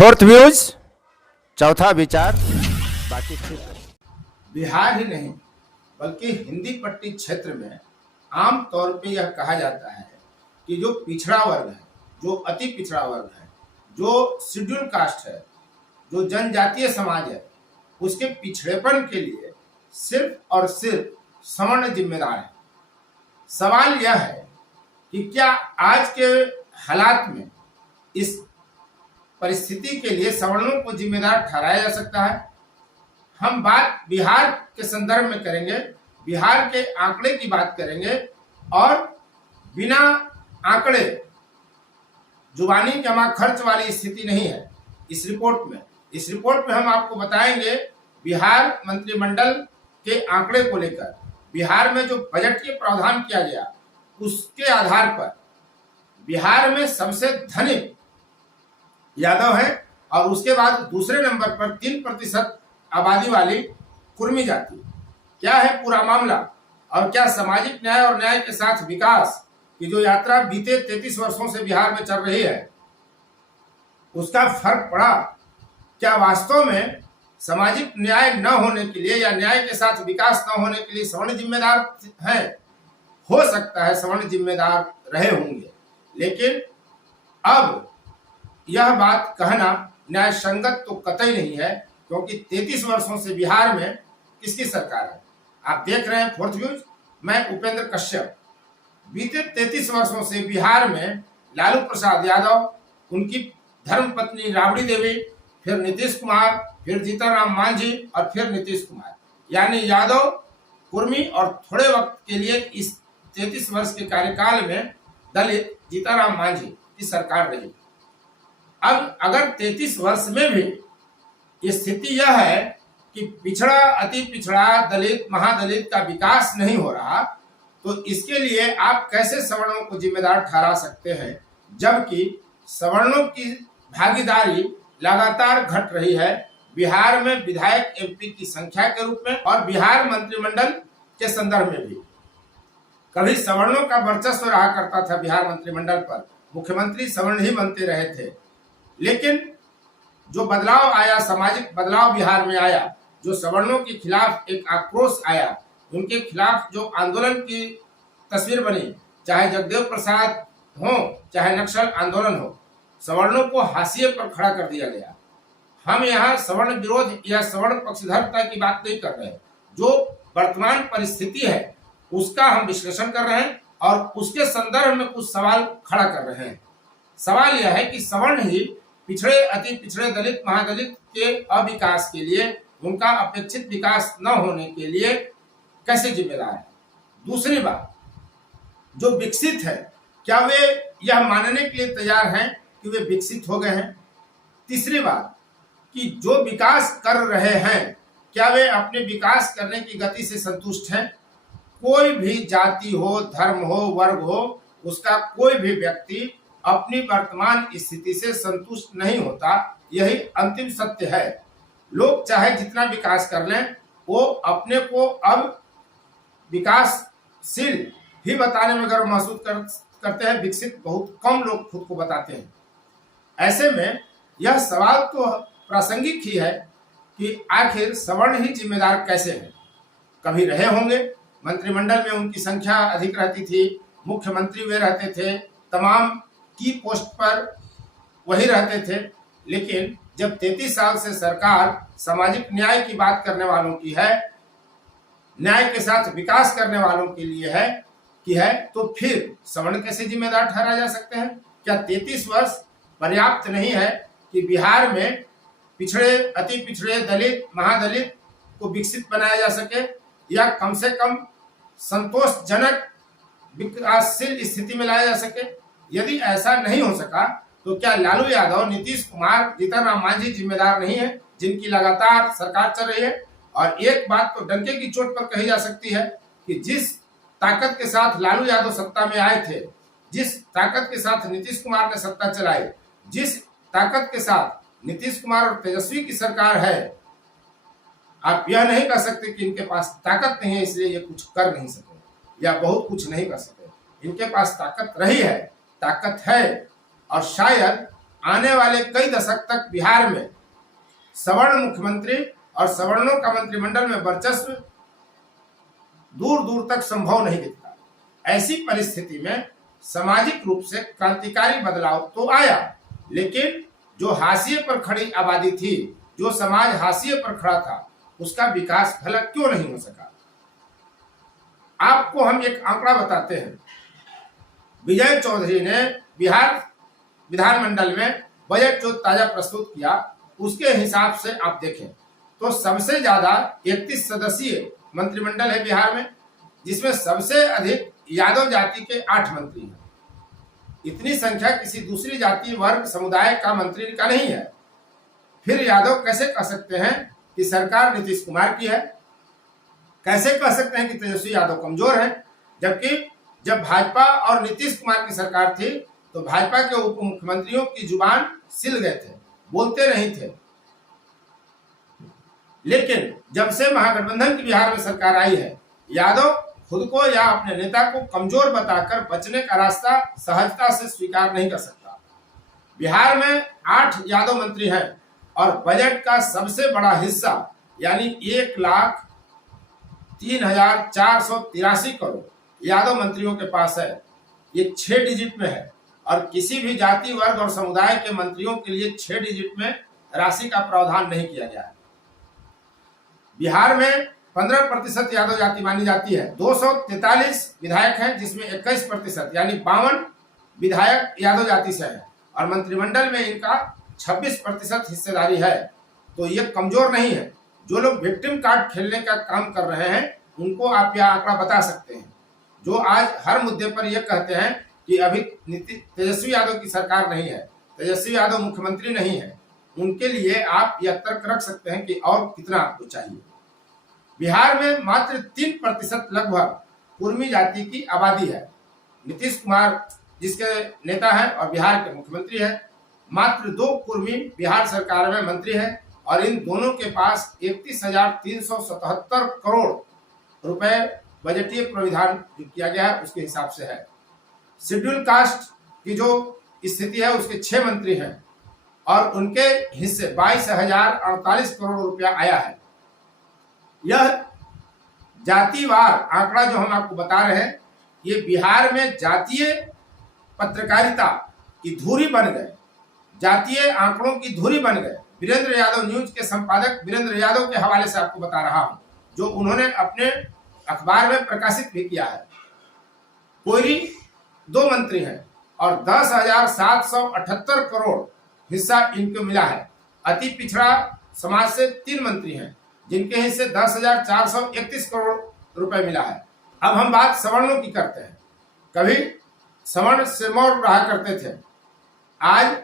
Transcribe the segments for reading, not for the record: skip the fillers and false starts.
Fourth views, चौथा विचार, बाकी ठीक। बिहार ही नहीं बल्कि हिंदी पट्टी क्षेत्र में आम तौर पे यह कहा जाता है कि जो पिछड़ा वर्ग है, जो अति पिछड़ा वर्ग है, जो शेड्यूल कास्ट है, जो जनजातीय समाज है, उसके पिछड़ेपन के लिए सिर्फ और सिर्फ सवर्ण जिम्मेदार है। सवाल यह है कि क्या आज के हालात में इस परिस्थिति के लिए सवर्णों को जिम्मेदार ठहराया जा सकता है? हम बात बिहार के संदर्भ में करेंगे, बिहार के आंकड़े की बात करेंगे और बिना आंकड़े जुबानी जमा खर्च वाली स्थिति नहीं है इस रिपोर्ट में। इस रिपोर्ट में हम आपको बताएंगे बिहार मंत्रिमंडल के आंकड़े को लेकर, बिहार में जो बजटीय प्रावधान किया गया उसके आधार पर बिहार में सबसे धनिक यादव है और उसके बाद दूसरे नंबर पर 3% आबादी वाली कुर्मी जाति। क्या है पूरा मामला और क्या सामाजिक न्याय और न्याय के साथ विकास की जो यात्रा बीते 33 वर्षों से बिहार में चल रही है उसका फर्क पड़ा? क्या वास्तव में सामाजिक न्याय न होने के लिए या न्याय के साथ विकास न होने के लिए सवर्ण जिम्मेदार है? हो सकता है सवर्ण जिम्मेदार रहे होंगे, लेकिन अब यह बात कहना न्याय संगत तो कतई नहीं है, क्योंकि 33 वर्षों से बिहार में किसकी सरकार है? आप देख रहे हैं फोर्थ व्यूज, मैं उपेंद्र कश्यप। बीते 33 वर्षों से बिहार में लालू प्रसाद यादव, उनकी धर्मपत्नी राबड़ी देवी, फिर नीतीश कुमार, फिर जीतनराम मांझी और फिर नीतीश कुमार, यानी यादव, कुर्मी और थोड़े वक्त के लिए इस 33 वर्ष के कार्यकाल में दलित जीतनराम मांझी की सरकार रही। अब अगर 33 वर्ष में भी स्थिति यह है कि पिछड़ा, अति पिछड़ा, दलित, महादलित का विकास नहीं हो रहा, तो इसके लिए आप कैसे सवर्णों को जिम्मेदार ठहरा सकते हैं, जबकि सवर्णों की भागीदारी लगातार घट रही है बिहार में विधायक एमपी की संख्या के रूप में और बिहार मंत्रिमंडल के संदर्भ में भी। कभी सवर्णों का वर्चस्व रहा करता था बिहार मंत्रिमंडल पर, मुख्यमंत्री सवर्ण ही बनते रहे थे, लेकिन जो बदलाव आया, सामाजिक बदलाव बिहार में आया, जो सवर्णों के खिलाफ एक आक्रोश आया, उनके खिलाफ जो आंदोलन की तस्वीर बनी, चाहे जगदेव प्रसाद हो चाहे नक्सल आंदोलन हो, सवर्णों को हाशिए पर खड़ा कर दिया गया। हम यहाँ सवर्ण विरोध या सवर्ण पक्षधरता की बात नहीं कर रहे, जो वर्तमान परिस्थिति है उसका हम विश्लेषण कर रहे हैं और उसके संदर्भ में कुछ सवाल खड़ा कर रहे हैं। सवाल यह है कि सवर्ण ही पिछड़े, अति पिछड़े, दलित, महादलित के अविकास के लिए, उनका अपेक्षित विकास न होने के लिए कैसे जिम्मेदार है? दूसरी बात, जो विकसित है, क्या वे यह मानने के लिए तैयार हैं कि वे विकसित हो गए हैं? तीसरी बात कि जो विकास कर रहे हैं, क्या वे अपने विकास करने की गति से संतुष्ट हैं? कोई भी जाति हो, धर्म हो, वर्ग हो, उसका कोई भी व्यक्ति अपनी वर्तमान स्थिति से संतुष्ट नहीं होता, यही अंतिम सत्य है। लोग चाहे जितना विकास कर लें, वो अपने को अब विकासशील ही बताने में गर्व महसूस करते हैं, विकसित बहुत कम लोग खुद को बताते हैं। ऐसे में यह सवाल तो प्रासंगिक ही है कि आखिर सवर्ण ही जिम्मेदार कैसे हैं? कभी रहे होंगे, मंत्रिमंडल में उनकी संख्या अधिक रहती थी, मुख्यमंत्री वे रहते थे, तमाम की पोस्ट पर वही रहते थे, लेकिन जब 33 साल से सरकार सामाजिक न्याय की बात करने वालों की है, न्याय के साथ विकास करने वालों के लिए है, तो फिर सवर्ण कैसे जिम्मेदार ठहरा जा सकते हैं? क्या 33 वर्ष पर्याप्त नहीं है कि बिहार में पिछड़े, अति पिछड़े, दलित, महादलित को विकसित बनाया जा सके या कम से कम संतोषजनक विकासशील स्थिति में लाया जा सके? यदि ऐसा नहीं हो सका तो क्या लालू यादव, नीतीश कुमार, जीतनराम मांझी जिम्मेदार नहीं है, जिनकी लगातार सरकार चल रही है? और एक बात तो डंके की चोट पर कही जा सकती है कि जिस ताकत के साथ लालू यादव सत्ता में आए थे, जिस ताकत के साथ नीतीश कुमार ने सत्ता चलाई, जिस ताकत के साथ नीतीश कुमार और तेजस्वी की सरकार है, आप यह नहीं कह सकते कि इनके पास ताकत नहीं है इसलिए ये कुछ कर नहीं सके या बहुत कुछ नहीं कर सके। इनके पास ताकत रही है, ताकत है और शायद आने वाले कई दशक तक बिहार में सवर्ण मुख्यमंत्री और सवर्णों का मंत्रिमंडल में वर्चस्व दूर दूर तक संभव नहीं दिखता। ऐसी परिस्थिति में सामाजिक रूप से क्रांतिकारी बदलाव तो आया, लेकिन जो हाशिए पर खड़ी आबादी थी, जो समाज हाशिए पर खड़ा था, उसका विकास भला क्यों नहीं हो सका। आपको हम एक आंकड़ा बताते हैं। विजय चौधरी ने बिहार विधानमंडल में बजट जो ताजा प्रस्तुत किया, उसके हिसाब से आप देखें तो सबसे ज्यादा 31 सदस्यीय मंत्रिमंडल है बिहार में, जिसमें सबसे अधिक यादव जाति के 8 मंत्री हैं। इतनी संख्या किसी दूसरी जाति वर्ग समुदाय का मंत्री का नहीं है। फिर यादव कैसे कह सकते हैं कि सरकार नीतीश कुमार की है? कैसे कह सकते हैं कि तेजस्वी यादव कमजोर है? जबकि जब भाजपा और नीतीश कुमार की सरकार थी तो भाजपा के उप मुख्यमंत्रियों की जुबान सिल गए थे, बोलते नहीं थे। लेकिन जब से महागठबंधन की बिहार में सरकार आई है, यादव खुद को या अपने नेता को कमजोर बताकर बचने का रास्ता सहजता से स्वीकार नहीं कर सकता। बिहार में 8 यादव मंत्री हैं और बजट का सबसे बड़ा हिस्सा यानी 1,03,483 करोड़ यादव मंत्रियों के पास है। ये 6 डिजिट में है और किसी भी जाति वर्ग और समुदाय के मंत्रियों के लिए 6 डिजिट में राशि का प्रावधान नहीं किया गया है। बिहार में 15% यादव जाति मानी जाती है। 243 विधायक हैं, जिसमें 21% यानी 52 विधायक यादव जाति से हैं और मंत्रिमंडल में इनका 26% हिस्सेदारी है। तो ये कमजोर नहीं है। जो लोग विक्टिम कार्ड खेलने का काम कर रहे हैं, उनको आप यह आंकड़ा बता सकते हैं। जो आज हर मुद्दे पर यह कहते हैं कि अभी तेजस्वी यादव की सरकार नहीं है, तेजस्वी यादव मुख्यमंत्री नहीं है, उनके लिए आप यह तर्क रख सकते हैं कि और कितना आपको चाहिए। बिहार में मात्र 3% लगभग कुर्मी जाति की आबादी है। नीतीश कुमार जिसके नेता हैं और बिहार के मुख्यमंत्री हैं, मात्र 2 कुर्मी बिहार सरकार में मंत्री हैं और इन दोनों के पास 31,377 करोड़ रुपए बजटीय प्रावधान किया गया है, उसके हिसाब से है। शेड्यूल कास्ट की जो स्थिति है, उसके 6 मंत्री हैं और उनके हिस्से 22,048 करोड़ रुपया आया है। यह जातिवार आंकड़ा जो हम आपको बता रहे हैं, ये बिहार में जातीय पत्रकारिता की धुरी बन गए, जातीय आंकड़ों की धुरी बन गए। वीरेंद्र यादव न्यूज के संपादक वीरेंद्र यादव के हवाले से आपको बता रहा हूं, जो उन्होंने अपने अखबार में प्रकाशित भी किया है। कोयरी 2 मंत्री हैं और 10,778 करोड़ हिस्सा इनको मिला है। अति पिछड़ा समाज से 3 मंत्री हैं, जिनके हिस्से 10,431 करोड़ रुपए मिला है। अब हम बात सवर्णों की करते हैं। कभी सवर्ण सिरमौर रहा करते थे, आज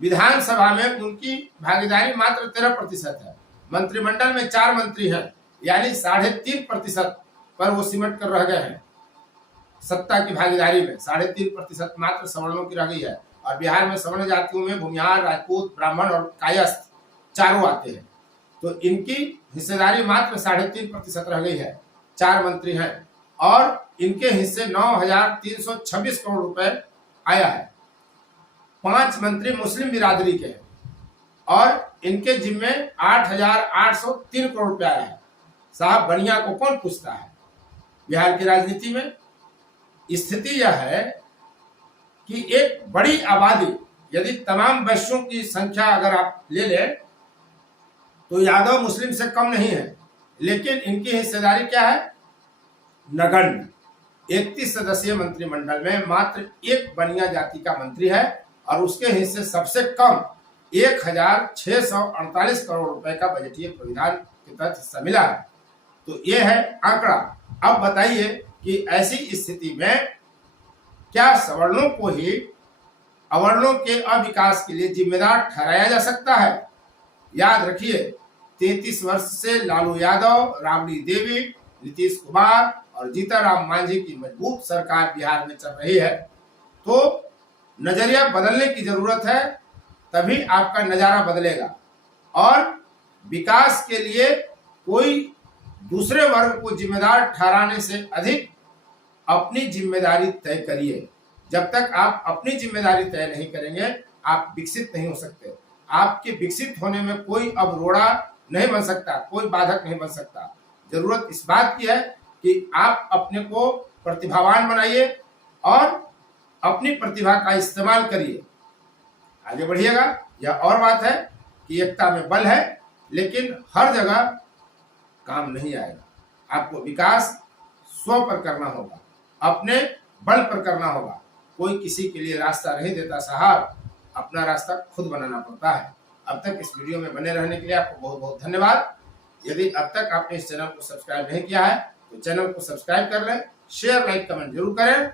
विधानसभा में उनकी भागीदारी मात्र 13% है। मंत्रिमंडल में 4 मंत्री हैं, यानी 3.5% पर वो सिमट कर रह गए हैं। सत्ता की भागीदारी में 3.5% मात्र सवर्णों की रह गई है और बिहार में सवर्ण जातियों में भूमिहार, राजपूत, ब्राह्मण और कायस्थ चारों आते हैं। तो इनकी हिस्सेदारी मात्र 3.5% रह गई है। 4 मंत्री हैं और इनके हिस्से 9,326 करोड़ रुपए आया है। 5 मंत्री मुस्लिम बिरादरी के हैं और इनके जिम्मे 8,803 करोड़ रुपया आया है। साहब, बनिया को कौन पूछता है? बिहार की राजनीति में स्थिति यह है कि एक बड़ी आबादी, यदि तमाम वैश्यों की संख्या अगर आप ले लें तो यादव मुस्लिम से कम नहीं है, लेकिन इनकी हिस्सेदारी क्या है? नगण्य। 31 सदस्यीय मंत्रिमंडल में मात्र 1 बनिया जाति का मंत्री है और उसके हिस्से सबसे कम 1,648 करोड़ रुपए का बजटीय प्रावधान के तहत हिस्सा मिला है। तो ये है आंकड़ा। अब बताइए कि ऐसी स्थिति में क्या सवर्णों को ही अवर्णों के अविकास के लिए जिम्मेदार ठहराया जा सकता है? याद रखिए, 33 वर्ष से लालू यादव, राबड़ी देवी, नीतीश कुमार और जीतनराम मांझी की मजबूत सरकार बिहार में चल रही है। तो नजरिया बदलने की जरूरत है, तभी आपका नजारा बदलेगा। और विकास के लिए कोई दूसरे वर्ग को जिम्मेदार ठहराने से अधिक अपनी जिम्मेदारी तय करिए। जब तक आप अपनी जिम्मेदारी तय नहीं करेंगे, आप विकसित नहीं हो सकते। आपके विकसित होने में कोई अब रोड़ा नहीं बन सकता, कोई बाधक नहीं बन सकता। जरूरत इस बात की है कि आप अपने को प्रतिभावान बनाइए और अपनी प्रतिभा का इस्तेमाल करिए, आगे बढ़िएगा। यह और बात है कि एकता में बल है, लेकिन हर जगह काम नहीं आएगा। आपको विकास स्व पर करना होगा, अपने बल पर करना होगा। कोई किसी के लिए रास्ता नहीं देता साहब, अपना रास्ता खुद बनाना पड़ता है। अब तक इस वीडियो में बने रहने के लिए आपको बहुत बहुत धन्यवाद। यदि अब तक आपने इस चैनल को सब्सक्राइब नहीं किया है तो चैनल को सब्सक्राइब कर लें, शेयर लाइक कमेंट जरूर करें।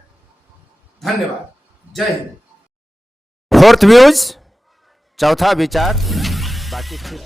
धन्यवाद। जय हिंद। फोर्थ व्यूज, चौथा विचार, बाकी फिर